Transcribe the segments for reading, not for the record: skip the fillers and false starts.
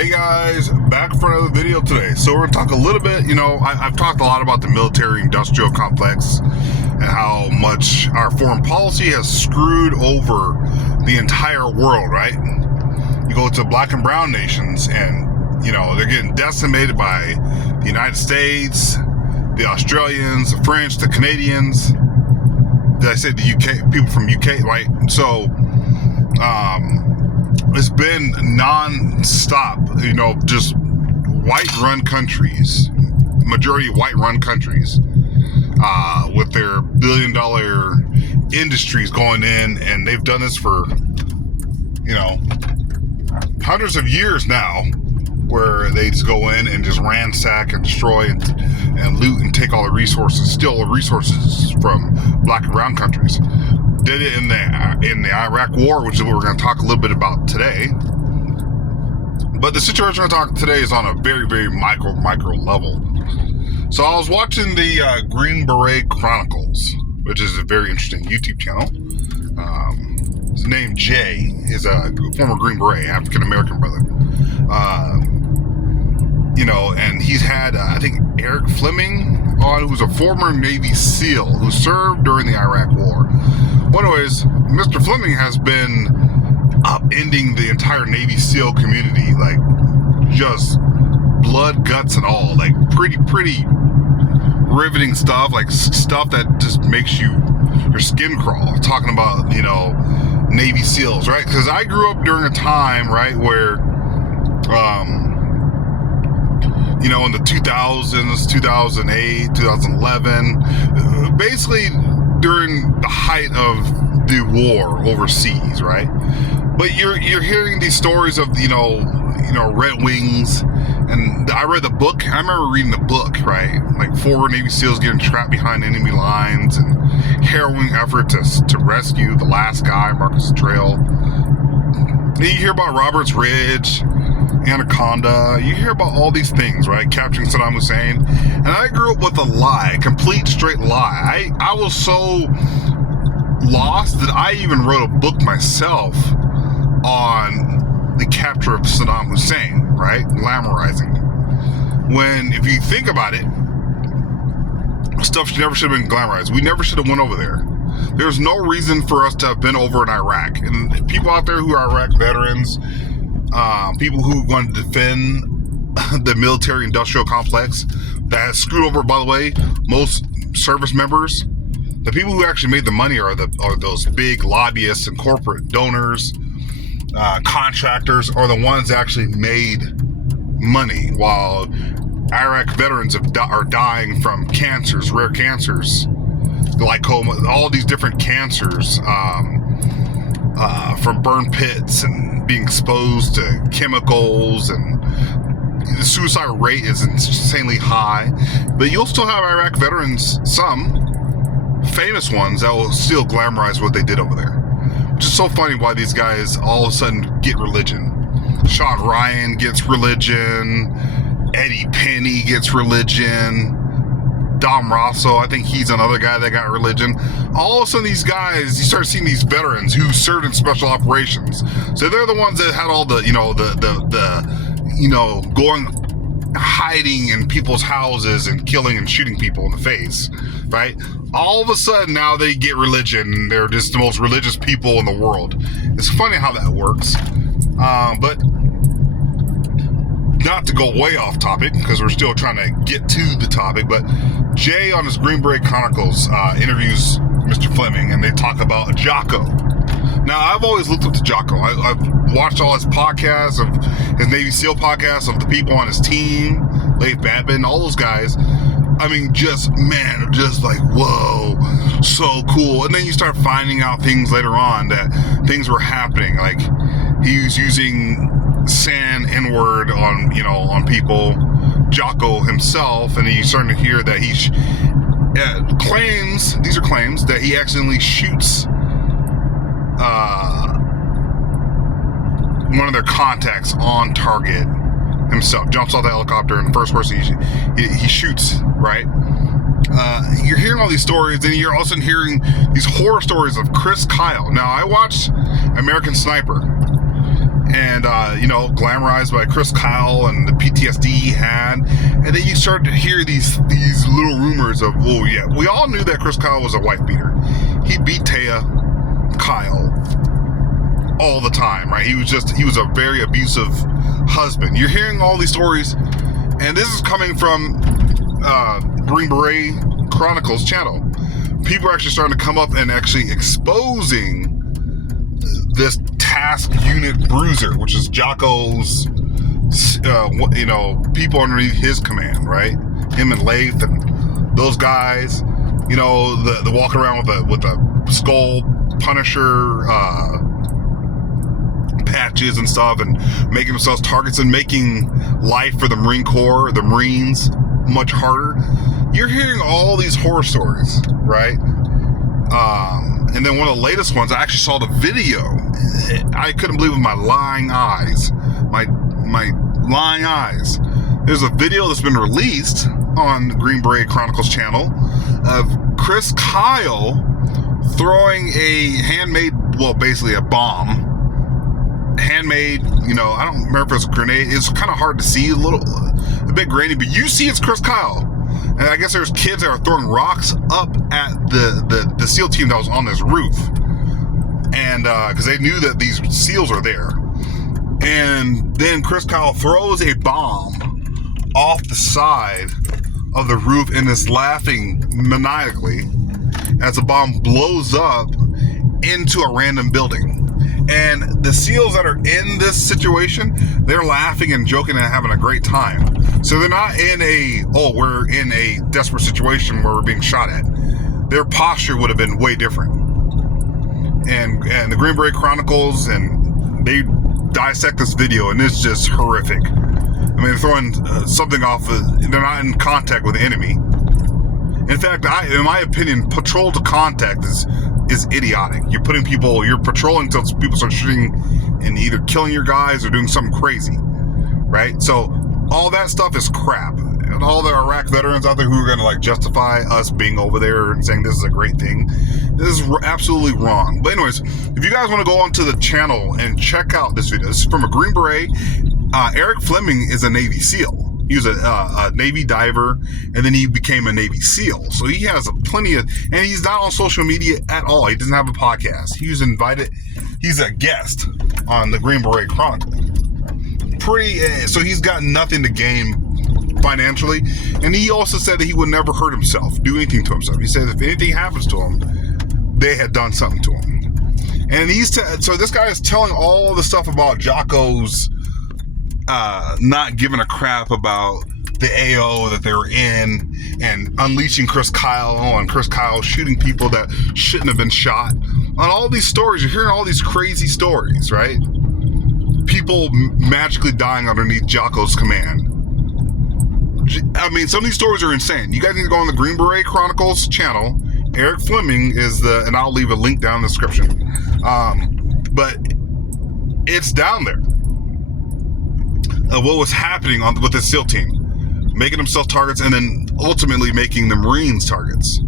Hey guys, back for another video today. So we're going to talk a little bit, I've talked a lot about the military-industrial complex and how much our foreign policy has screwed over the entire world, right? You go to black and brown nations and, they're getting decimated by the United States, the Australians, the French, the Canadians. Did I say the UK? People from UK, right? So, it's been non-stop, just white-run countries, majority white-run countries, with their billion-dollar industries going in, and they've done this for, hundreds of years now, where they just go in and just ransack and destroy and loot and take all the resources, steal the resources from black and brown countries. Did it in the Iraq War, which is what we're going to talk a little bit about today. But the situation we're going to talk today is on a very, very micro level. So I was watching the Green Beret Chronicles, which is a very interesting YouTube channel. His name Jay is a former Green Beret, African American brother. And he's had I think Eric Fleming on, who's a former Navy SEAL who served during the Iraq War. Well, anyways, Mr. Fleming has been upending the entire Navy SEAL community, like just blood, guts, and all, like pretty riveting stuff, like stuff that just makes your skin crawl. Talking about Navy SEALs, right? Because I grew up during a time, right, where in the 2000s, 2008, 2011, basically during the height of the war overseas, right? But you're hearing these stories of Red Wings, and I read the book. I remember reading the book, right? Like 4 Navy SEALs getting trapped behind enemy lines and harrowing effort to rescue the last guy, Marcus Trail. Then you hear about Roberts Ridge, Anaconda. You hear about all these things, right? Capturing Saddam Hussein. And I grew up with a lie, complete straight lie. I was so lost that I even wrote a book myself on the capture of Saddam Hussein, right? Glamorizing. When, if you think about it, stuff never should have been glamorized. We never should have went over there. There's no reason for us to have been over in Iraq. And people out there who are Iraq veterans, people who want to defend the military-industrial complex that has screwed over, by the way, most service members. The people who actually made the money are those big lobbyists and corporate donors, contractors are the ones that actually made money, while Iraq veterans are dying from cancers, rare cancers, glaucoma, all these different cancers, from burn pits and being exposed to chemicals, and the suicide rate is insanely high. But you'll still have Iraq veterans, some famous ones, that will still glamorize what they did over there. Which is so funny why these guys all of a sudden get religion. Sean Ryan gets religion. Eddie Penny gets religion. Dom Rosso, I think he's another guy that got religion. All of a sudden, these guys, you start seeing these veterans who served in special operations. So they're the ones that had all the, going, hiding in people's houses and killing and shooting people in the face, right? All of a sudden, now they get religion, and they're just the most religious people in the world. It's funny how that works. But not to go way off topic, because we're still trying to get to the topic, but Jay on his Green Beret Chronicles interviews Mr. Fleming, and they talk about Jocko. Now, I've always looked up to Jocko. I've watched all his podcasts, of his Navy SEAL podcasts, of the people on his team, Leif Babin, all those guys. I mean, just like, whoa, so cool. And then you start finding out things later on that things were happening. Like, he was using N-word on people, Jocko himself, and he's starting to hear that he these are claims that he accidentally shoots one of their contacts on target himself, jumps off the helicopter, and the first person he shoots, right? You're hearing all these stories, and you're also hearing these horror stories of Chris Kyle. Now, I watched American Sniper, and glamorized by Chris Kyle and the PTSD he had. And then you start to hear these little rumors of, oh yeah, we all knew that Chris Kyle was a wife beater. He beat Kyle all the time, right? He was a very abusive husband. You're hearing all these stories, and this is coming from Green Beret Chronicles channel. People are actually starting to come up and actually exposing this task unit bruiser, which is Jocko's, people underneath his command, right? Him and Lath and those guys, the walking around with a skull Punisher patches and stuff, and making themselves targets and making life for the Marine Corps, the Marines, much harder. You're hearing all these horror stories, right? And then one of the latest ones, I actually saw the video. I couldn't believe it with my lying eyes. My lying eyes. There's a video that's been released on the Green Beret Chronicles channel of Chris Kyle throwing a handmade, well, basically a bomb. Handmade, I don't remember if it's a grenade. It's kind of hard to see, a bit grainy, but you see it's Chris Kyle. And I guess there's kids that are throwing rocks up at the SEAL team that was on this roof. And because they knew that these SEALs are there. And then Chris Kyle throws a bomb off the side of the roof and is laughing maniacally as the bomb blows up into a random building. And the SEALs that are in this situation, they're laughing and joking and having a great time. So they're not in we're in a desperate situation where we're being shot at. Their posture would have been way different. And the Green Beret Chronicles, and they dissect this video, and it's just horrific. I mean, they're throwing something off. They're not in contact with the enemy. In fact, in my opinion, patrol to contact is idiotic. You're patrolling until people start shooting and either killing your guys or doing something crazy, right? So all that stuff is crap. And all the Iraq veterans out there who are going to justify us being over there and saying this is a great thing, this is absolutely wrong. But anyways, if you guys want to go onto the channel and check out this video, this is from a Green Beret. Eric Fleming is a Navy SEAL. He was a Navy diver, and then he became a Navy SEAL. So he has and he's not on social media at all. He doesn't have a podcast. He was invited. He's a guest on the Green Beret Chronicle. So he's got nothing to gain financially. And he also said that he would never hurt himself, do anything to himself. He said if anything happens to him, they had done something to him. And so this guy is telling all the stuff about Jocko's not giving a crap about the AO that they were in, and unleashing Chris Kyle, and Chris Kyle shooting people that shouldn't have been shot. On all these stories, you're hearing all these crazy stories, right? People magically dying underneath Jocko's command. I mean, some of these stories are insane. You guys need to go on the Green Beret Chronicles channel. Eric Fleming is and I'll leave a link down in the description. But it's down there. What was happening with the SEAL team, making themselves targets, and then ultimately making the Marines targets.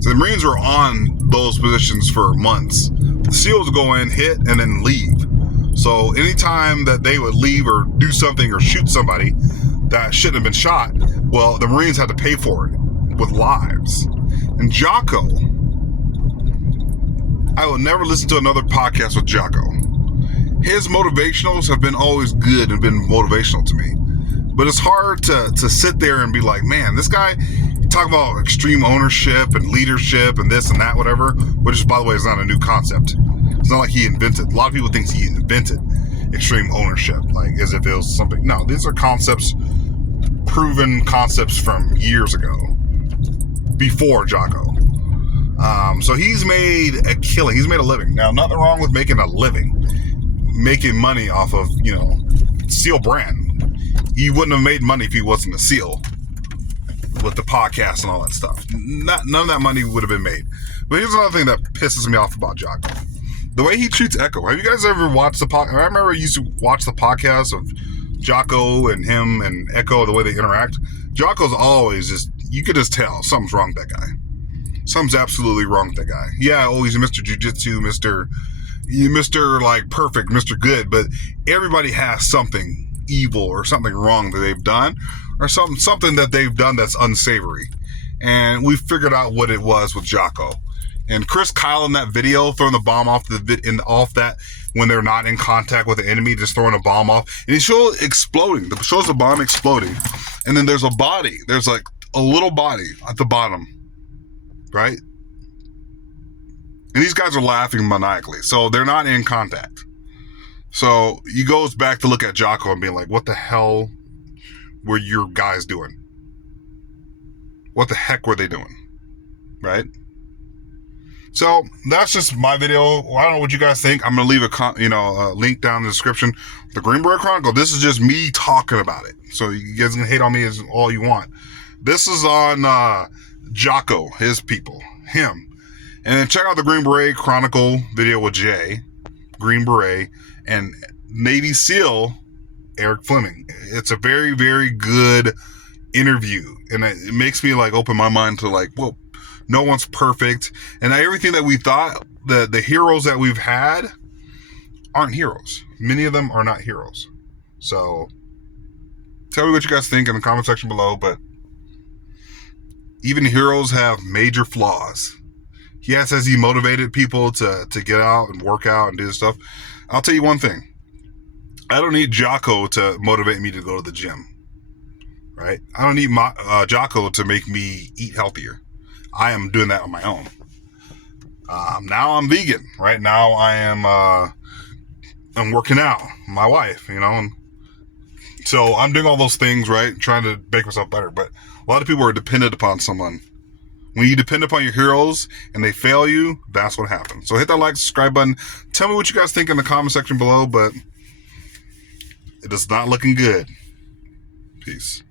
So the Marines were on those positions for months. The SEALs would go in, hit, and then leave. So anytime that they would leave or do something or shoot somebody that shouldn't have been shot, well, the Marines had to pay for it with lives. And Jocko, I will never listen to another podcast with Jocko. His motivationals have been always good and been motivational to me. But it's hard to sit there and be like, man, this guy, talk about extreme ownership and leadership and this and that, whatever, which, by the way, is not a new concept. It's not like he invented. A lot of people think he invented extreme ownership, like as if it was something. No, these are concepts, proven concepts from years ago, before Jocko. So he's made a killing. He's made a living. Now, nothing wrong with making a living, making money off of, SEAL brand. He wouldn't have made money if he wasn't a SEAL with the podcast and all that stuff. None of that money would have been made. But here's another thing that pisses me off about Jocko. The way he treats Echo. Have you guys ever watched the podcast? I remember I used to watch the podcast of Jocko and him and Echo, the way they interact. Jocko's always you could just tell something's wrong with that guy. Something's absolutely wrong with that guy. Yeah, he's Mr. Jiu-Jitsu, Mr. you Mr. like perfect, Mr. Good, but everybody has something evil or something wrong that they've done, or something that they've done that's unsavory. And we figured out what it was with Jocko. And Chris Kyle in that video throwing the bomb off off that when they're not in contact with the enemy, just throwing a bomb off, and it shows exploding. It shows the bomb exploding, and then there's a body. There's like a little body at the bottom, right? And these guys are laughing maniacally, so they're not in contact. So he goes back to look at Jocko and being like, "What the hell were your guys doing? What the heck were they doing?" Right? So that's just my video. I don't know what you guys think. I'm gonna leave a link down in the description. The Green Beret Chronicle. This is just me talking about it. So you guys can hate on me as all you want. This is on Jocko, his people, him. And then check out the Green Beret Chronicle video with Jay, Green Beret, and Navy SEAL Eric Fleming. It's a very, very good interview, and it makes me like open my mind to like, well, no one's perfect, and everything that we thought, the heroes that we've had aren't heroes. Many of them are not heroes. So tell me what you guys think in the comment section below. But even heroes have major flaws. Yes, as he motivated people to get out and work out and do this stuff, I'll tell you one thing. I don't need Jocko to motivate me to go to the gym, right? I don't need Jocko to make me eat healthier. I am doing that on my own. Now I'm vegan, right? Now I am I'm working out, my wife, and so I'm doing all those things, right? Trying to make myself better. But a lot of people are dependent upon someone. When you depend upon your heroes and they fail you, that's what happens. So hit that like, subscribe button. Tell me what you guys think in the comment section below, but it is not looking good. Peace.